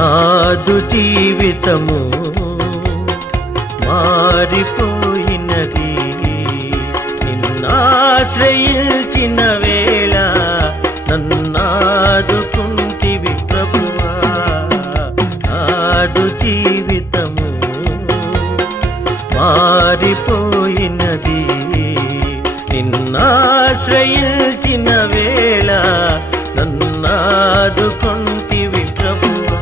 నాదు జీవితము మారిపోయినది, నిన్నాశ్రయించిన వేళ నన్నాదుకుంటివి ప్రభువా. నాదు జీవితము మారిపోయినది, నిన్నాశ్రయించిన వేళ నన్నాదుకుంటివి ప్రభువా.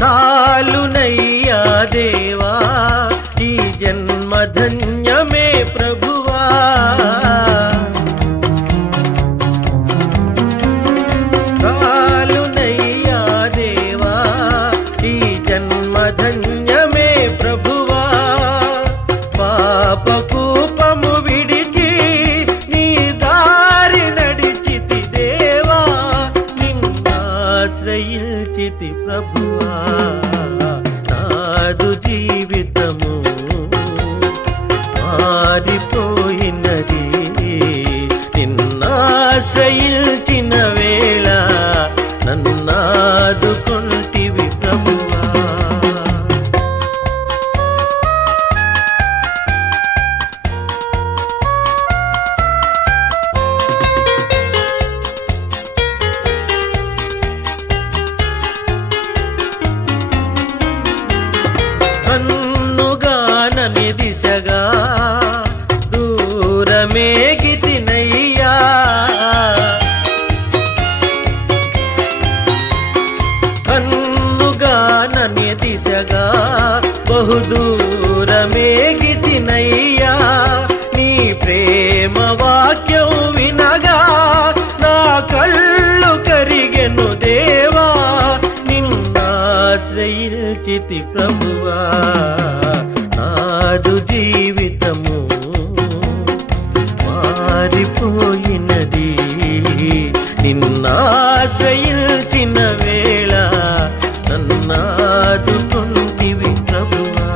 చాలునయ్యా దేవా ఈ జన్మ ధన్యమే ప్రభువా. చాలునయ్యా దేవా ఈ జన్మ ధన్యమే ప్రభువా. పాపకూపము విడిచి నీ దారి నడిచితి దేవా, నిన్నాశ్రయించితి ప్రభువా. నాదు జీవితము మారిపోయినది, నిన్నాశ్రయించిన వేళ నన్నాదుకుంటివి ప్రభువా. కన్నుగానని దిశగా దూరమేగితినయ్యా, కన్నుగానని దిశగా బహుదూరమేగితినయ్యా. నీ ప్రేమ వాక్యం వినగా నా కళ్ళు కరిగెను దేవా, నిన్నాశ్రయించితి ప్రభువా. నాదు జీవితము మారిపోయినది, నిన్నాశ్రయించిన వేళ నన్నాదుకుంటివి ప్రభువా.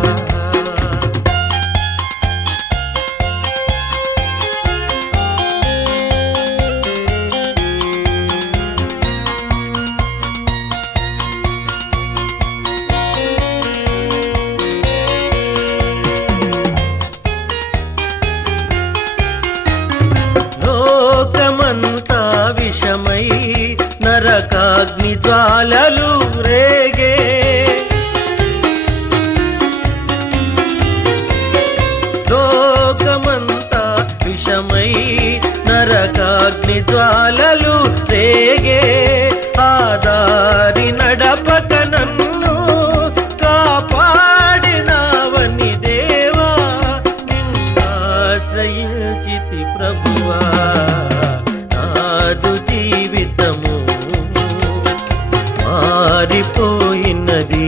లోకమంతా విషమై నరకాగ్ని జ్వాలలు రేగే, లోకమంతా విషమై నరకాగ్ని జ్వాలలు రేగే. ఆదారి నడపక నన్ను కాపాడినావని దేవా, నిన్నాశ్రయించితి ప్రభువా. నాదు జీవితము మారిపోయినది,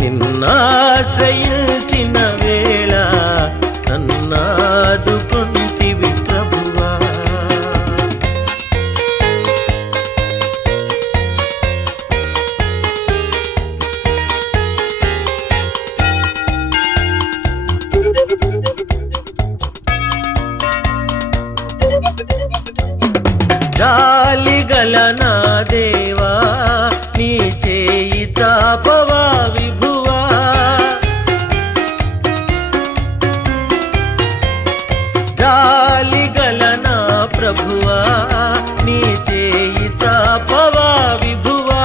నిన్నాశ్రయించిన వేళ నన్నాదుకుంటివి ప్రభువా. జాలిగల నా దేవా నీ చేయి చాపవా విభువా. జాలిగల నా ప్రభువా నీ చేయి చాపవా విభువా.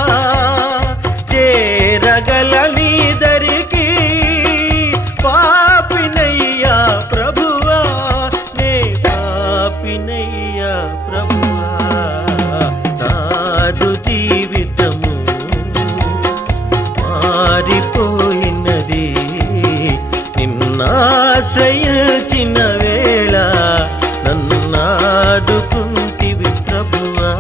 చేరగల నీ దరికి పాపినయ్యా ప్రభువా, నే పాపినయ్యా ప్రభువా. నాదు జీవితము మారిపోయినది, నిన్నాశ్రయించిన వేళ నన్నాదుకుంటివి ప్రభువా.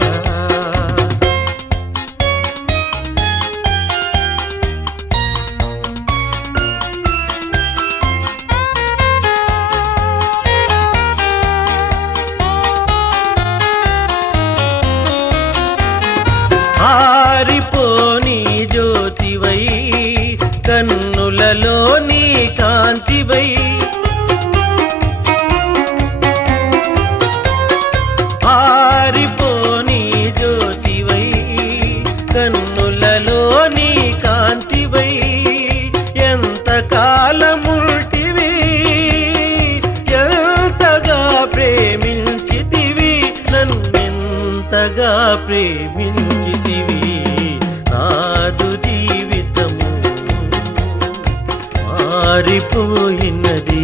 ఎంతగా ప్రేమించితివి నాదు జీవితము మారిపోయినది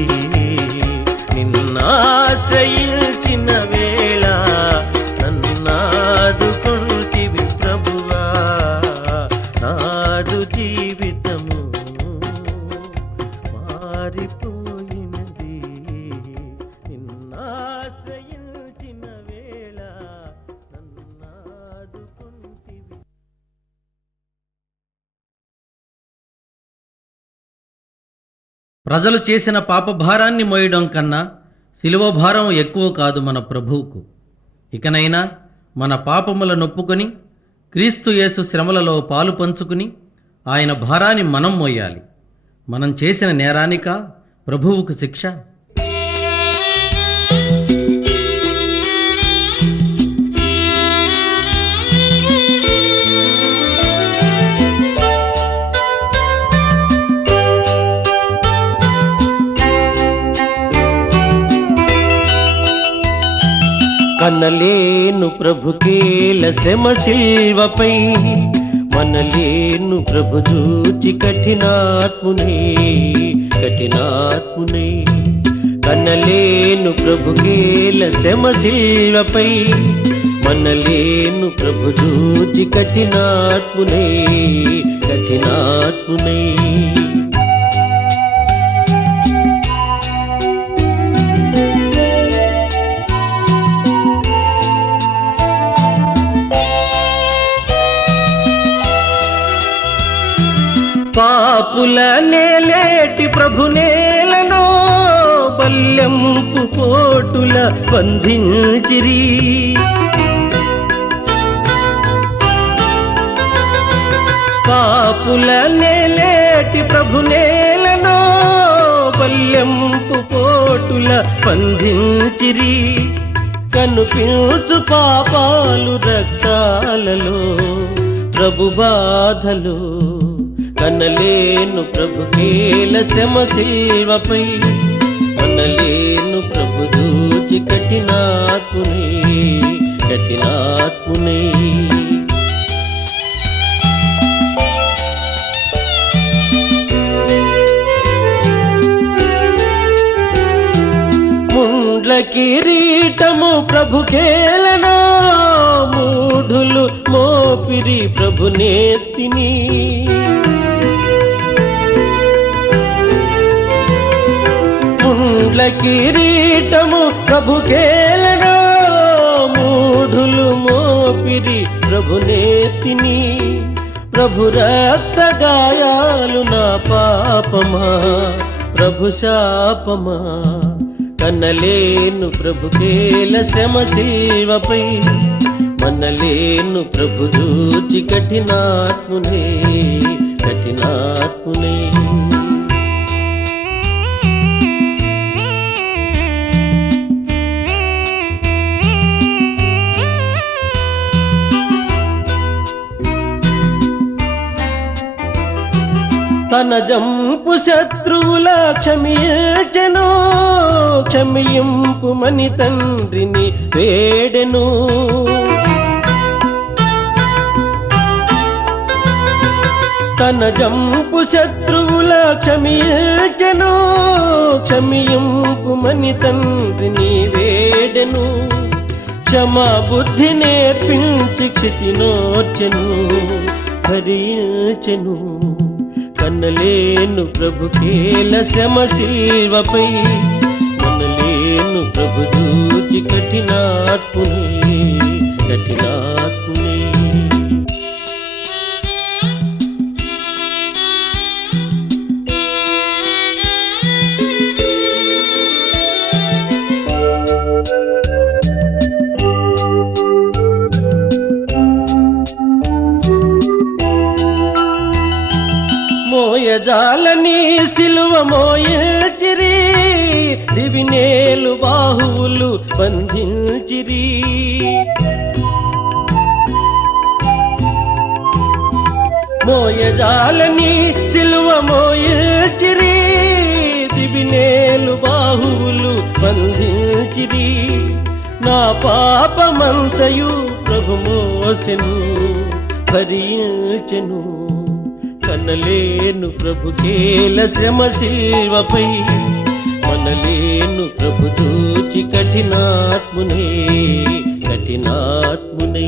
నిన్నాశ్రయించిన వేళ నన్నాదుకొంటివి ప్రభువా నాదు జీవితము మారిపోయినది నిన్నాశ్రయించిన వేళ నన్నాదుకొంటివి. ప్రజలు చేసిన పాపభారాన్ని మోయడం కన్నా శిలువ భారం ఎక్కువ కాదు మన ప్రభువుకు. ఇకనైనా మన పాపముల నొప్పుకొని క్రీస్తు యేసు శ్రమలలో పాలు పంచుకుని ఆయన భారాన్ని మనం మోయాలి. మనం చేసిన నేరానిక ప్రభువుకు శిక్ష? కనలేను ప్రభుకేల శ్రమ శిల్వపై మనలేను ప్రభు చూచి కఠినాత్మునే కనలేను ప్రభుకేల శ్రమ శిల్వపై మనలేను ప్రభు చూచి కఠినాత్మునే పాపుల నేలేటి ప్రభు నేలను బల్యంపు పోటుల బంధించిరి పాపుల నేలేటి ప్రభు నేలను బల్యంపు పోటుల బంధించిరి కనుపించు పాపాలు రక్తాలలో ప్రభు బాధలు కనలేను ప్రభుకేల శ్రమ శిల్వపై మనలేను ప్రభు చూచి కఠినాత్మునే ముండ్ల కిరీటము ప్రభుకేలను మూఢులు మోపిరి ప్రభు నేతిని ముండ్ల కిరీటము ప్రభుకేలను మూఢులు మోపిరి ప్రభు నేతిని ప్రభు రక్త గాయాలు నా పాపమా ప్రభు శాపమా కనలేను ప్రభుకేల శ్రమ శిల్వపై మనలేను ప్రభు చూచి కఠినాత్మునే తన జంపు శత్రువుల క్షమింపుమని తండ్రిని వేడెను తన జంపు శత్రువుల క్షమింపుమని తండ్రిని వేడెను క్షమా బుద్ధి నేర్పించి క్షితినోర్చెను భరించెను కనలేను ప్రభుకేల శ్రమ శిల్వపై మనలేను ప్రభు చూచి కఠినాత్మునే మోయజాలని సిలువ మోయచిరి దివినేలు బాహువులు బంధించిరి మోయజాలని సిలువ మోయచిరి దివినేలు బాహువులు బంధించిరి నా పాపమంతయు ప్రభు మోసెను భరించెను. కనలేను ప్రభుకేల శ్రమ శిల్వపై, మనలేను ప్రభు చూచి కఠినాత్మునే కఠినాత్మునే.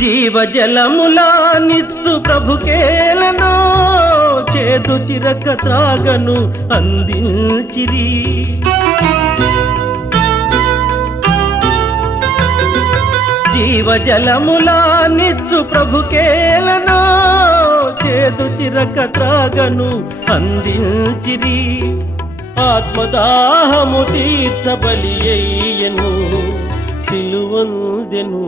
జీవజలములా నిత్సు ప్రభుకేలను, చేదు చిరక త్రాగను అందించిరి. జీవజలములా నిత్సు ప్రభుకేలను, చేదు చిరక త్రాగను అందించిరి. ఆత్మదాహము తీర్చబలి అయ్యను, సిలువందెను.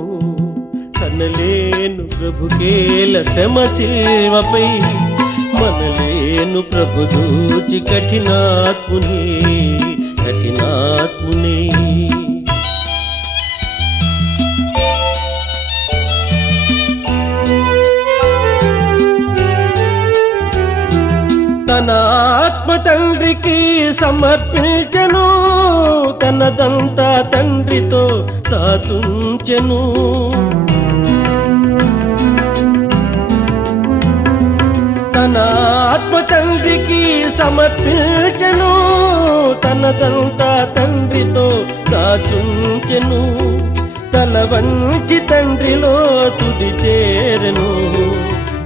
కనలేను ప్రభుకేల శ్రమ శిల్వపై, మనలేను ప్రభు దూచి కఠినాత్మునే కఠినాత్మునే. తన ఆత్మ తండ్రికి సమర్పించెను, తనదంతా తండ్రితో సాతుంచెను. తన ఆత్మ తండ్రికి సమర్పించెను, తనదంతా తండ్రితో దాచుంచెను. తల వంచి తండ్రిలో తుది చేరెను,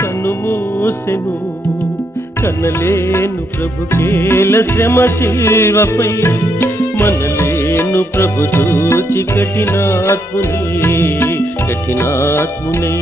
కన్ను మూసెను. కనలేను ప్రభుకేల శ్రమ శిల్వపై, మనలేను ప్రభు చూచి కఠినాత్మునే కఠినాత్మునే.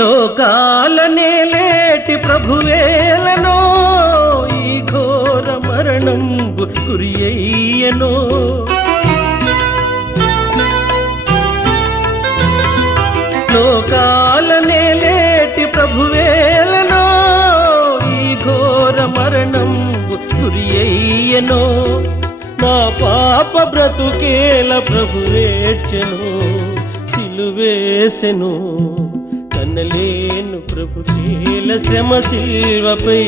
లోకాలనే లేటి ప్రభువేలనో, ఈ ఘోర మరణంబు గురి అయ్యెనో. లోకాలనే లేటి ప్రభువేలనో, ఈ ఘోర మరణంబు గురి అయ్యెనో. నా పాప బ్రతుకేల ప్రభువేర్చెను, సిలువేసెను. కనలేను ప్రభుకేల శ్రమ శిల్వపై,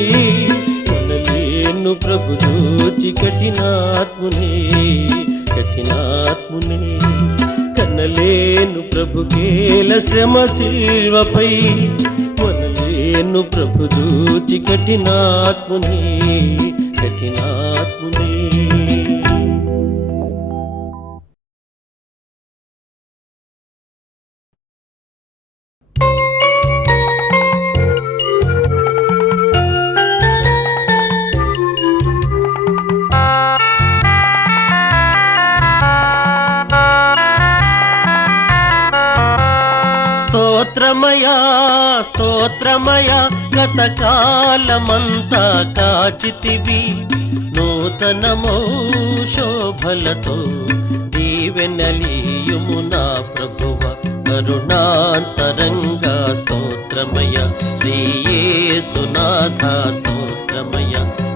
మనలేను ప్రభు చూచి కఠినాత్మునే కఠినాత్మునే. కనలేను ప్రభుకేల శ్రమ శిల్వపై, మనలేను ప్రభు చూచి కఠినాత్మునే కఠినాత్మునే. స్తోత్రమయా స్తోత్రమయా, గతకాలమంతా కాచితివి. నూతనమో శోభలతో దీవెనలీయుము నా ప్రభువ. కరుణాంతరంగా స్తోత్రమయ, శ్రీ యేసునాథ స్తోత్రమయ.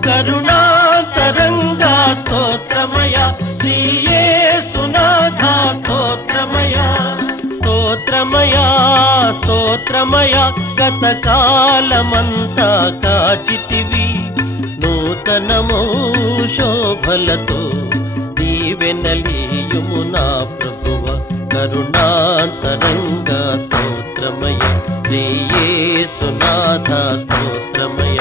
కరుణాంతరంగా స్తోత్రమయ, శ్రీ యేసునాథ స్తోత్రమయ. స్తోత్రమయా స్తోత్రమయ, గతకాలమంతా కాచితివి. నూతనమో శోభలతో దీవెనలీయుము నా ప్రభువ. కరుణాంతరంగా స్తోత్రమయ, శ్రీ యేసునాథ స్తోత్రమయ.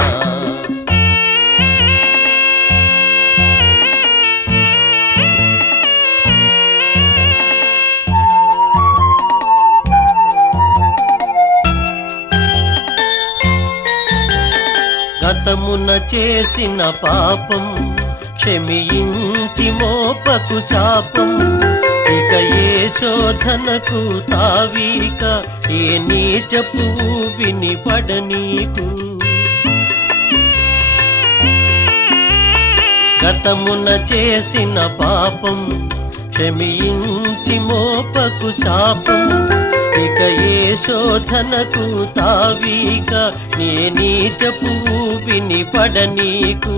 గతమున చేసిన పాపం క్షమించి మోపకు శాపం. ఇక ఏ శోధనకు తావీక, ఏ నీచపు విని పడనీకు. గతమున చేసిన పాపం క్షమించి మోపకు శాపం. ఇక ఏ శోధనకు తావీక నే నీచపు ఊపిని పడనీకు.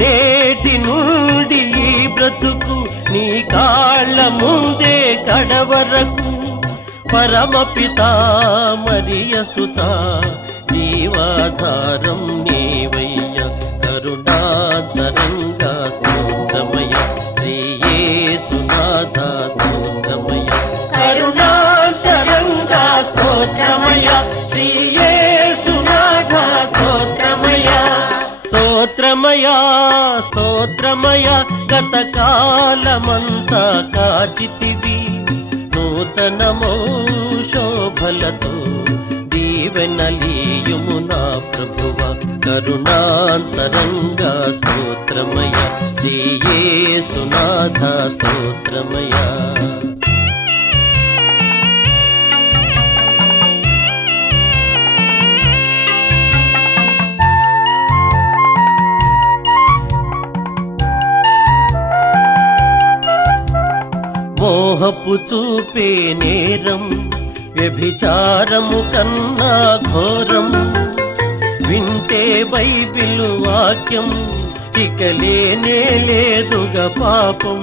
నేటి నుండి ఈ బ్రతుకు నీ కాళ్ళ ముందే కడవరకు. పరమపిత మరియసుత జీవాధారం నీవయ్య. కరుణాంతరంగ స్తోత్రమయ శ్రీ యేసునాథ స్తోత్రమయ. కరుణాంతరంగ స్తోత్రమయ శ్రీ యేసునాథ స్తోత్రమయ. స్తోత్రమయ స్తోత్రమయ గత కాలమంతా కాచితివి. నూతనమో శోభలతో దీవెనలీయుము నా ప్రభువ. కరుణాంతరంగ స్తోత్రమయ శ్రీ యేసునాథ స్తోత్రమయ. మోహపు చూపే నేరం వ్యభిచారము కన్నా ఘోరం. వింటే బైబిల్ వాక్యం ఇక లేనే లేదుగా పాపం.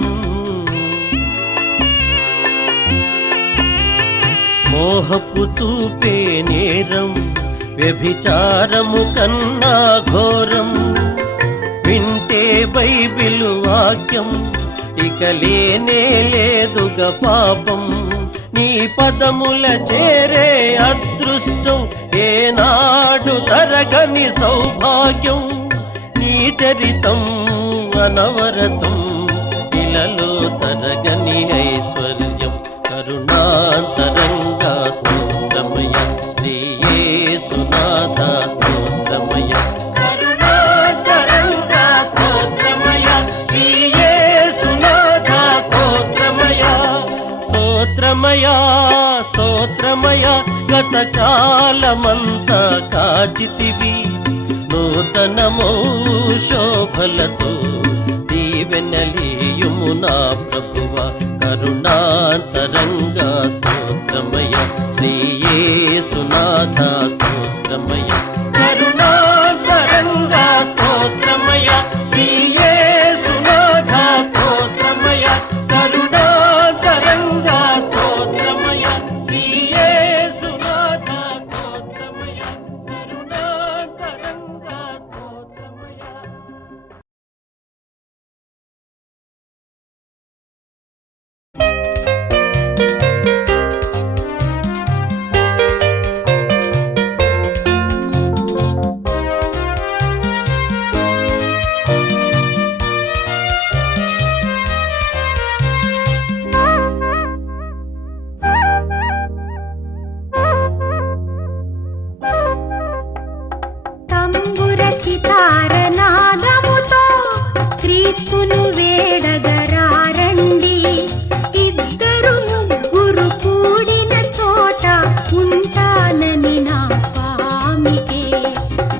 మోహపు చూపే నేరం వ్యభిచారము కన్నా ఘోరం. వింటే బైబిల్ వాక్యం ఇక లేనే లేదుగా పాపం. నీ పదముల చేరే అదృష్టం ఏనాడు తరగని సౌభాగ్యం. నీ చరితం అనవరతం ఇలలో తరగని ఐశ్వర్యం. కరుణాంతరంగ స్తోత్రమయ శ్రీ యేసునాథ స్తోత్రమయ. కరుణాంతరంగ స్తోత్రమయ శ్రీ యేసునాథ స్తోత్రమయ. స్తోత్రమయ స్తోత్రమయ గత కాలమంతా కాచితివి. నూతనమో శోభలతో దీవెనలీయుము నా ప్రభువ. కరుణాంతరంగ స్తోత్రమయ శ్రీ యేసునాథ స్తోత్రమయ. కరుణాంతరంగ స్తోత్రమయ శ్రీ యేసునాథ స్తోత్రమయ. కరుణాంతరంగ స్తోత్రమయ శ్రీ యేసునాథ స్తోత్రమయ. కరుణాంతరంగ స్తోత్రమయ. తంబుర సితారనాదముతో క్రీస్తును వేడగరారండి. ఇద్దరు ముగ్గురు కూడిన చోట ఉంటానని నా స్వామికే.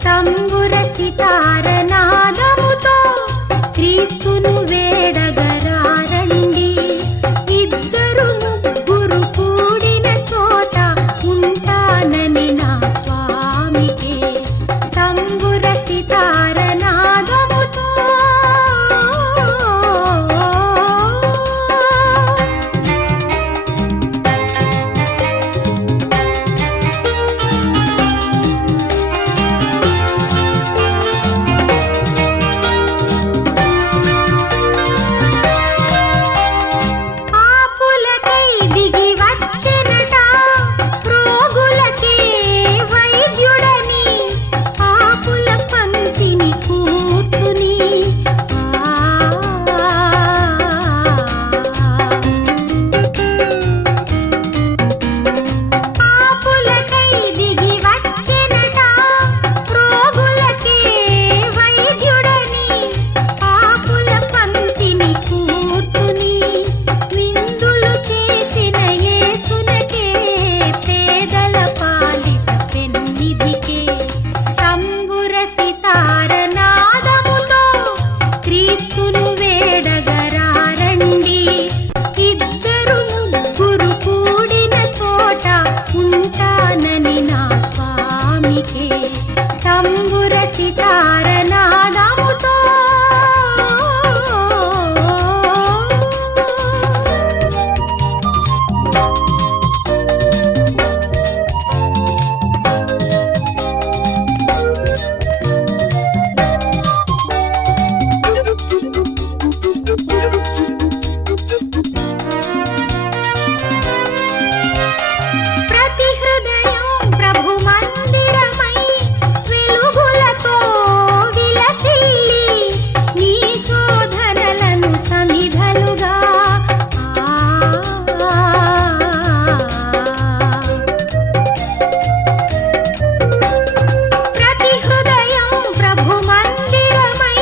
తంబుర సితారనాదముతో క్రీస్తును వేడగరారండి. ఇద్దరు ముగ్గురు కూడిన చోట ఉంటానని నా స్వామికే. తంబుర సితారనాదముతో స్వామికే తంబుర సితార నాదముతో ప్రతి హృదయం ప్రభు మందిరమై వెలుగులతో విలసిల్లి నీ శోధనలను సమిధలుగా ప్రతి హృదయం ప్రభు మందిరమై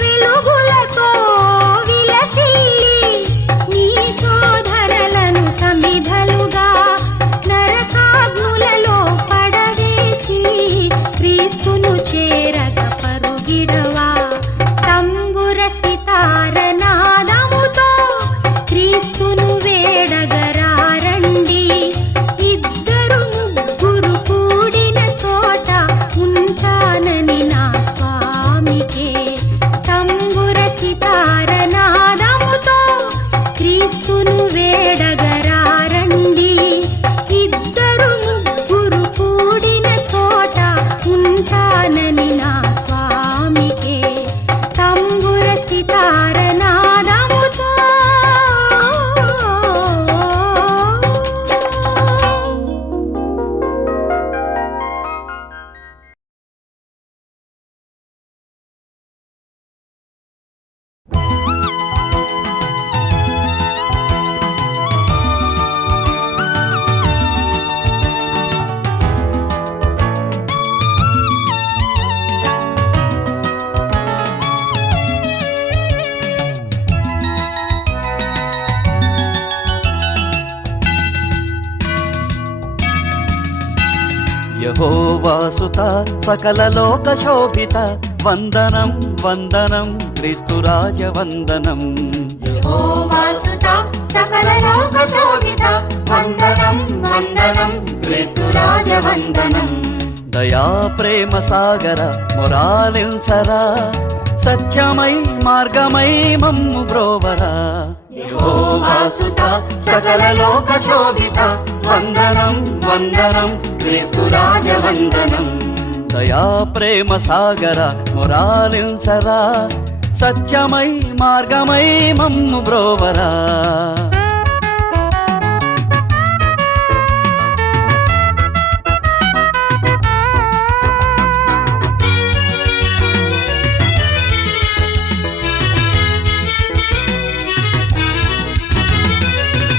వెలుగులతో విలసిల్లి నీ శోధనలను సమిధలుగా నరకాగ్నులలో పడవేసి క్రీస్తును చేరగ పరుగిడవా తంబుర సితార నాదముతో క్రీస్తును వేడగరారండి ఇద్దరు ముగ్గురు కూడిన చోట ఉంటానని నా స్వామికే తంబుర సితార నాదముతో క్రీస్తును వేడగరారండి ఇద్దరు ముగ్గురు కూడిన చోట ఉంటానని నా స్వామికే తంబుర సితార నాదముతో యెహోవాసుత సకల లోక శోభిత వందనం వందనం క్రీస్తురాజ వందనం యెహోవాసుత సకల లోక శోభిత వందనం వందనం క్రీస్తురాజ వందనం దయా ప్రేమ సాగర మొరాలించరా సత్యమై మార్గమై మమ్ము బ్రోవరా యెహోవాసుత సకల లోక శోభిత వందనం వందనం క్రీస్తురాజ వందనం దయా ప్రేమ సాగర మొరాలించరా సత్యమై మార్గమై మమ్ము బ్రోవరా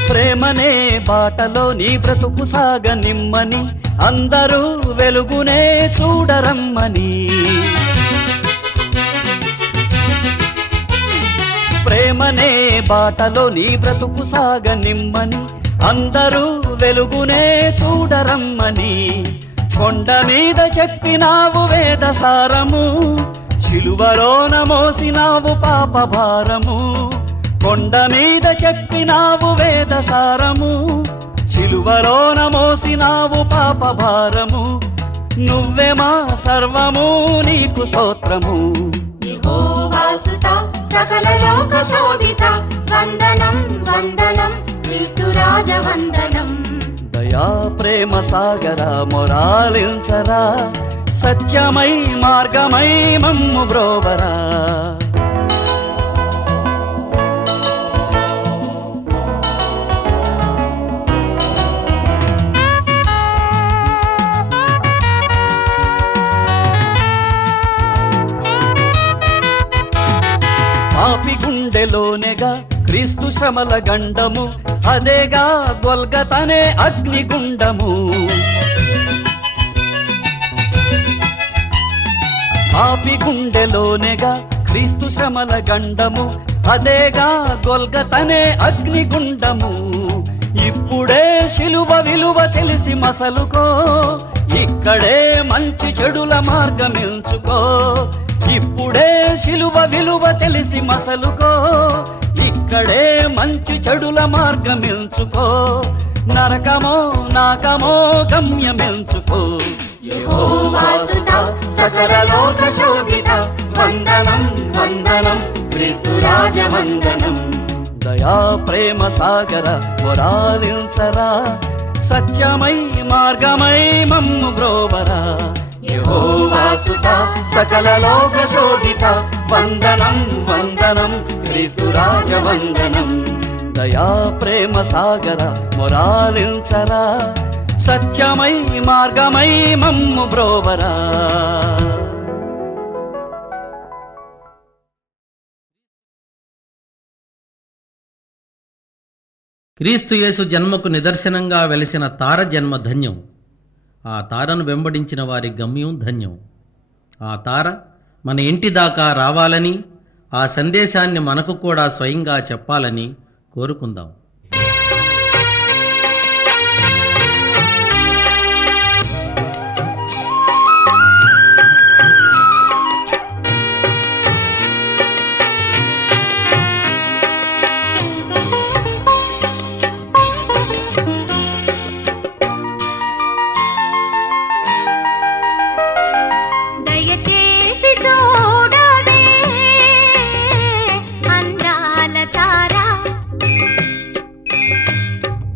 ప్రేమనే బాటలో నీ బ్రతుకు సాగనిమ్మని అందరూ వెలుగునే చూడరమ్మని ప్రేమనే బాటలో నీ బ్రతుకు సాగనిమ్మని అందరూ వెలుగునే చూడరమ్మని కొండ మీద చెప్పినావు వేద సారము శిలువలోన మోసినావు పాప భారము కొండ మీద చెప్పినావు వేద సారము శిలువలోన మోసినావు పాప భారము నువ్వే మా సర్వము నీకు స్తోత్రము యెహోవాసుత సకల లోక శోభిత వందనం వందనం క్రీస్తురాజ వందనం దయా ప్రేమ సాగర మొరాలించరా సత్యమై మార్గమై మమ్ము బ్రోవరా పాపి గుండెలోనేగా క్రీస్తు శ్రమల గండము అదేగా గొల్గతనే అగ్నిగుండము పాపి గుండెలోనేగా క్రీస్తు శ్రమల గండము అదేగా గొల్గతనే అగ్నిగుండము ఇప్పుడే శిలువ విలువ తెలిసి మసలుకో ఇక్కడే మంచి చెడుల మార్గం ఎంచుకో ఇప్పుడే శిలువ విలువ తెలిసి మసలుకో ఇక్కడే మంచి చెడుల మార్గం ఎంచుకో నరకమో నాకమో గమ్యమెంచుకో యెహోవాసుత సకల లోక శోభిత వందనం వందనం క్రీస్తు రాజ వందనం. దయా ప్రేమ సాగర మొరాలించరా, సత్యమై మార్గమై మమ్ము బ్రోవరా. యెహోవాసుత సకల లోక శోభిత వందనం వందనం క్రీస్తు రాజ వందనం. దయా ప్రేమ సాగర మొరాలించరా, సత్యమై మార్గమై మమ్ము బ్రోవరా. క్రీస్తు యేసు జన్మకు నిదర్శనంగా వెలిసిన తార జన్మ ధన్యం. ఆ తారను వెంబడించిన వారి గమ్యం ధన్యం. ఆ తార మన ఇంటి దాకా రావాలని, ఆ సందేశాన్ని మనకు కూడా స్వయంగా చెప్పాలని కోరుకుందాం. దయచేసి చూడవే అందాల తార,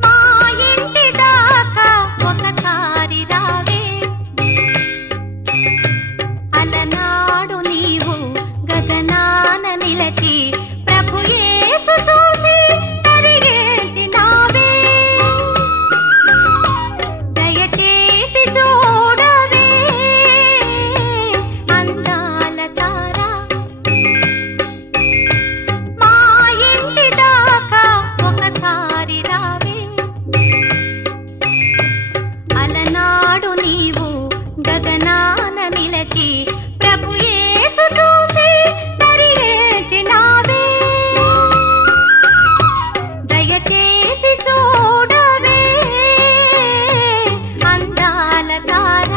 మా ఇంటి దాకా ఒకసారి రావే. అలనాడు నీవు గగనాన నిలచి ప్రభు యేసు చూసి తరిగేంటినావే. దయచేసి చూడవే అందాల తార, మా ఇంటి దాకా ఒకసారి రావే. అలనాడు నీవు గగనాన నిలచి ప్రభు యేసు చూసి తరిగేంటినావే. దయచేసి చూడవే అందాల తార.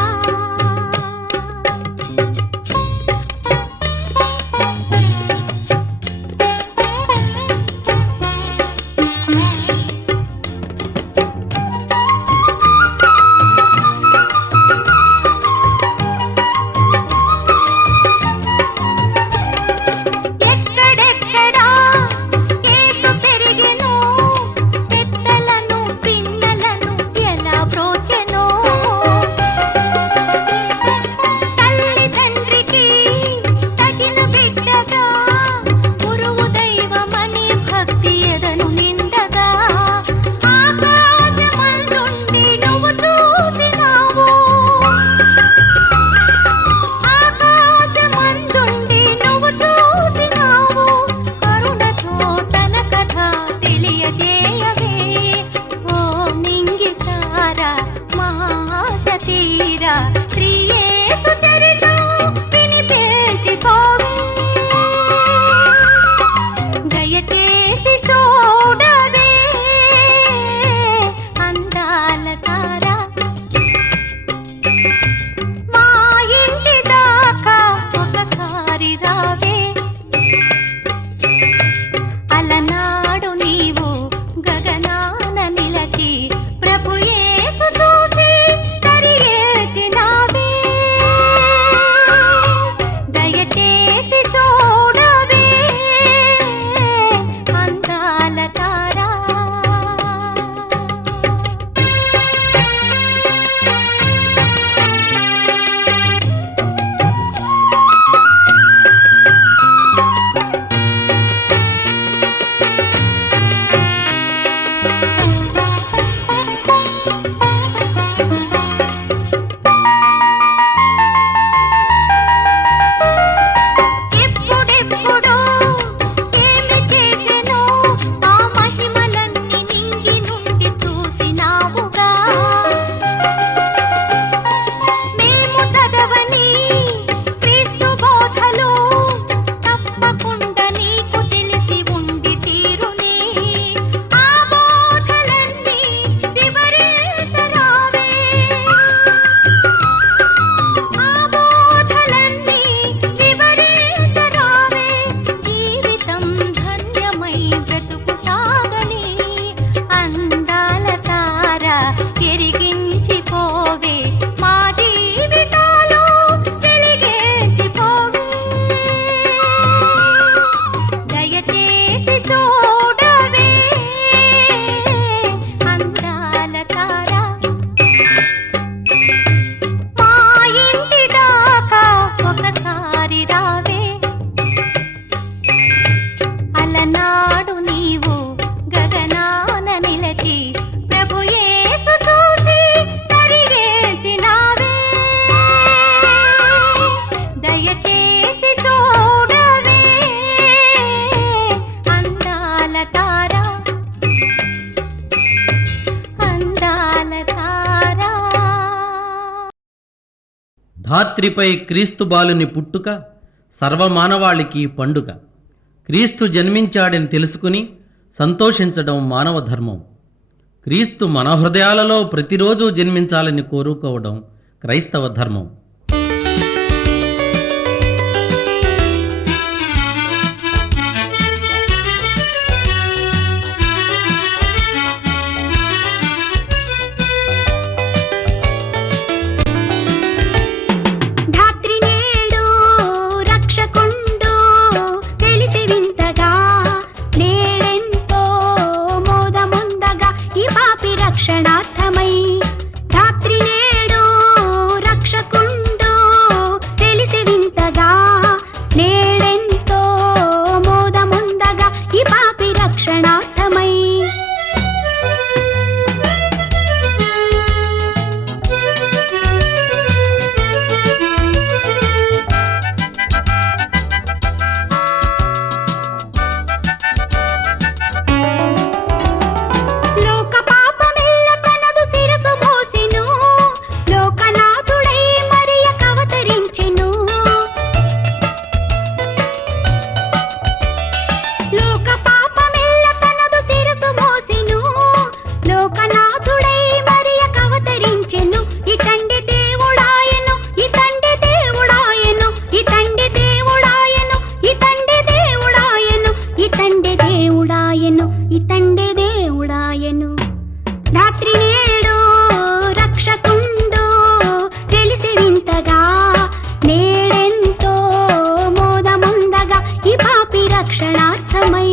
ధాత్రిపై క్రీస్తు బాలుని పుట్టుక సర్వమానవాళికి పండుగ. క్రీస్తు జన్మించాడని తెలుసుకుని సంతోషించడం మానవ ధర్మం. క్రీస్తు మన హృదయాలలో ప్రతిరోజు జన్మించాలని కోరుకోవడం క్రైస్తవ ధర్మం. ధాత్రి నేడు రక్షకుండు తెలిసి వింతగా నేడెంతో మోదముందగా ఈ పాపి రక్షణార్థమై. ధాత్రి నేడు రక్షకుండు తెలిసి వింతగా నేడెంతో మోదముందగా ఈ పాపి రక్షణార్థమై. లోక పాపమెల్ల తనదు శిరసు మోసెను, లోకనాథుడై మరియకవతరించెను. లోక పాపమెల్ల తనదు శిరసు మోసెను, లోకనాథుడై మరియకవతరించెను. ఇతండి దేవుడాయను, ఇతండి దేవుడాయను, ఇతండి దేవుడాయను, ఇతండి దేవుడాయను, ఇతండి దేవుడాయను, ఇతండి దేవుడాయను. ధాత్రి నేడు రక్షకుండు తెలిసి వింతగా నేడెంతో మోదముందగా ఈ పాపి రక్షణార్థమై.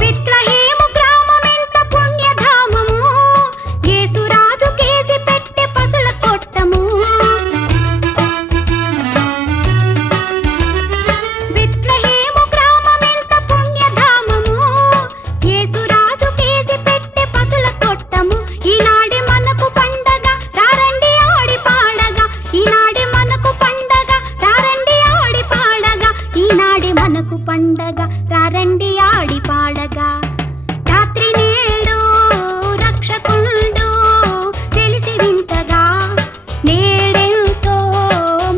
బెత్లెహేము గ్రామమెంత పుణ్యధామము, యేసురాజు కేసి పెట్టె పసుల కొట్టము. బెత్లెహేము గ్రామమెంత పుణ్యధామము, యేసురాజు కేసి పెట్టె పసుల కొట్టము. ఈనాడే మనకు పండగ రారండి ఆడి పాడగా, ఈనాడే మనకు పండగ రారండి ఆడి పాడగా, ఈనాడే మనకు పండగ రారండి ఆడి పాడగా. ధాత్రి నేడు రక్షకుండు తెలిసి వింతగా నేడెంతో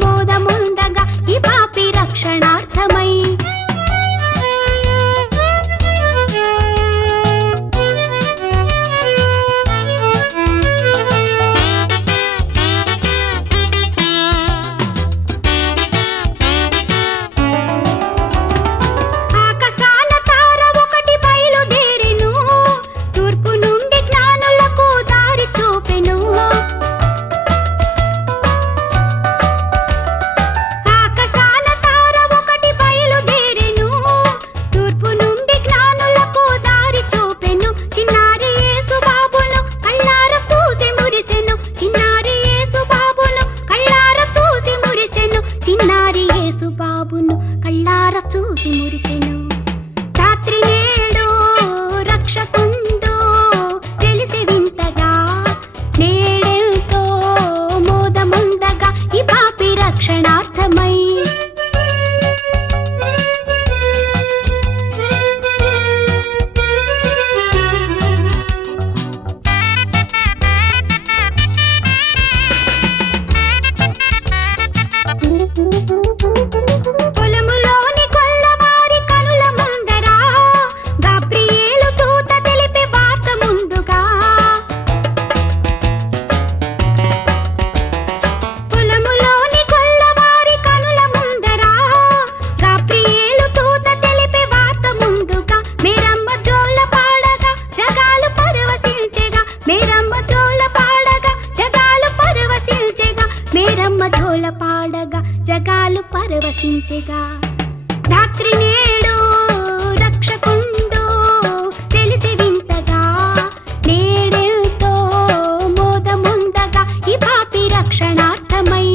మోదముందగా ఈ పాపి రక్షణార్థమై. ఆకాశాన తార ఒకటి బయలుదేరెను, తూర్పు నుండి జ్ఞానులకు దారి చూపెను. ఆకాశాన తార ఒకటి బయలుదేరెను, తూర్పు నుండి జ్ఞానులకు దారి చూపెను. చిన్నారి యేసు బాబును కళ్ళార చూసి మురిసెను, చిన్నారి యేసు బాబును కళ్ళార చూసి మురిసెను, చిన్నారి యేసు బాబును కళ్ళార చూసి మురిసెను. ధాత్రి నేడు రక్షకుండు తెలిసి వింతగా నేడెంతో మోదముందగా ఈ పాపి రక్షణార్థమై. పొలములోని కొల్లవారి కనుల ముందర గాబ్రియేలు దూత తెలిపే వార్త ముందుగా. పొలములోని కొల్లవారి కనుల ముందర గాబ్రియేలు దూత తెలిపే వార్త ముందుగా. మేరమ్మ జోల పాడగా జగాలు పరవశించెగా, మేరమ్మ జోల పాడగా జగాలు పరవశించెగా, మేరమ్మ జోల పాడగా జగాలు పరవశించెగా. ధాత్రి నేడు రక్షకుండు తెలిసి వింతగా నేడెంతో మోదముందగా ఈ పాపి రక్షణార్థమై.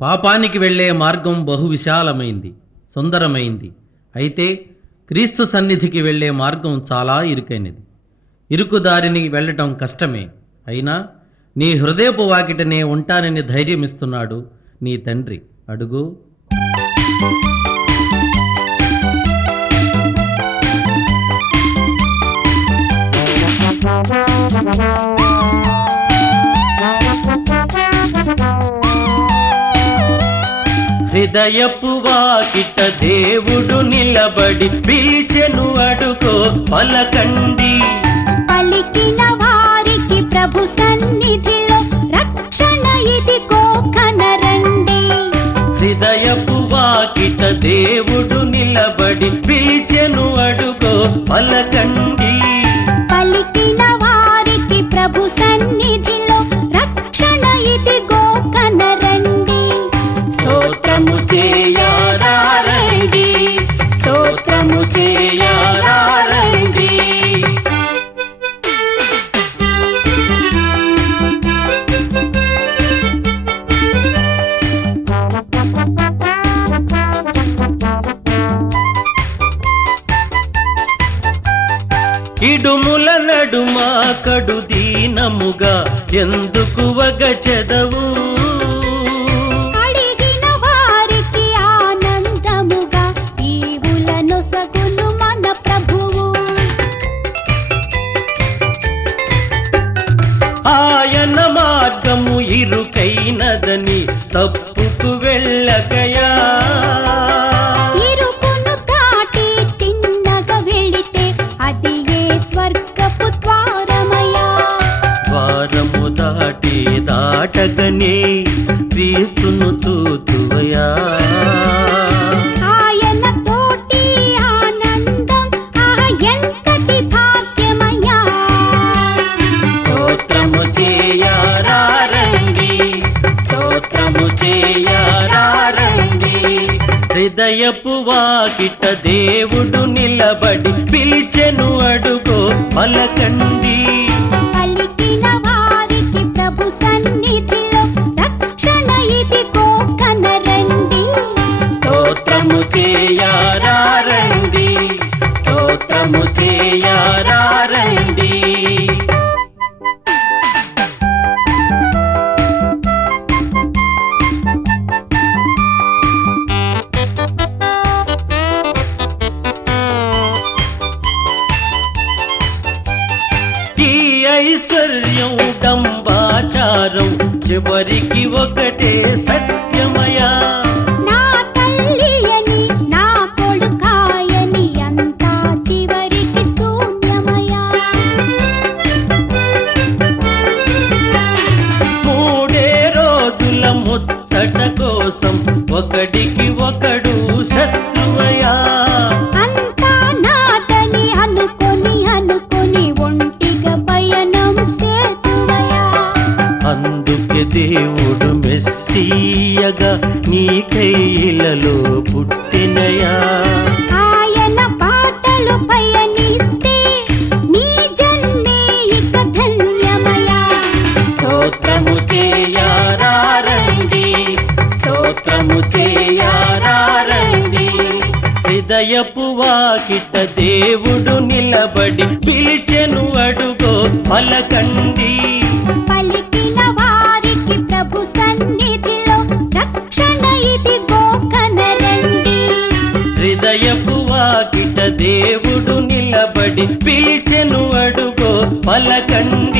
పాపానికి వెళ్ళే మార్గం బహు విశాలమైంది, సుందరమైంది. అయితే క్రీస్తు సన్నిధికి వెళ్ళే మార్గం చాలా ఇరుకైనది. ఇరుకు దారిని వెళ్ళటం కష్టమే. అయినా నీ హృదయపు వాకిటనే ఉంటానని ధైర్యమిస్తున్నాడు నీ తండ్రి. అడుగు. హృదయపు వాకిట దేవుడు నిలబడి పిలిచెను, అడుగో పలకండి. పలికిన వారికి ప్రభు సన్నిధిలో రక్షణ ఇదిగో కనరండి. హృదయపు వాకిట దేవుడు నిలబడి పిలిచెను, అడుగో పలకండి. పలికిన వారికి ప్రభు సన్నిధిలో రక్షణ ఇదిగో కనరండి. స్తోత్రము చేయరారండి, స్తోత్రము చేయరారండి. ఇడుముల నడుమ కడు దీనముగా ఎందుకు వగచెదవు? అడిగిన వారికి ఆనందముగా ఈవులను సగును మన ప్రభువు. ఆయన మార్గము ఇరుకైనదని తప్పుకు వెళ్ళకయా. ఇరుకును దాటి తిన్నగా వెళితే అది ఏ స్వర్గపు ద్వారమయా. ద్వారము దాటి దాటగనే క్రీస్తును చూతువయా. ఆయన తోటి ఆనందం ఎంతటి భాగ్యమయా. స్తోత్రము చేయరారండి, స్తోత్రము చేయరారండి. హృదయపు వాకిట దేవుడు నిలబడి పిలిచెను, అడుగో పలకండి. పలికిన వారికి ప్రభు సన్నిధిలో రక్షణ ఇదిగో కనరండి. స్తోత్రము చేయరారండి, స్తోత్రము చేయరారండి. ఈ ఐశ్వర్యం డంబాచారం చివరికి ఒకటే సత్యమయా. నా తల్లి అని నా కొడుకాయని అంతా చివరికి శూన్యమయా. మూడే రోజుల ముచ్చట కోసం ఒకడికి ఒకడు శత్రువయా. అంతా నాదని అనుకొని ఒంటిగా పయనం సేతువయా. అందుకే దేవుడు మెస్సీయగా నీ కైలలో పుట్టినయా. ఆయన బాటలు పయనిస్తే నీ జన్మే ఇక ధన్యమయా. స్తోత్రము చేయరారండి, స్తోత్రము చేయరారండి. హృదయపు వాకిట దేవుడు నిలబడి పిలిచెను, అడుగో పలకండి. పలికిన వారికి ప్రభు సన్నిధిలో రక్షణ ఇదిగో కనరండి. హృదయపు వాకిట దేవుడు నిలబడి పిలిచెను, అడుగో పలకండి.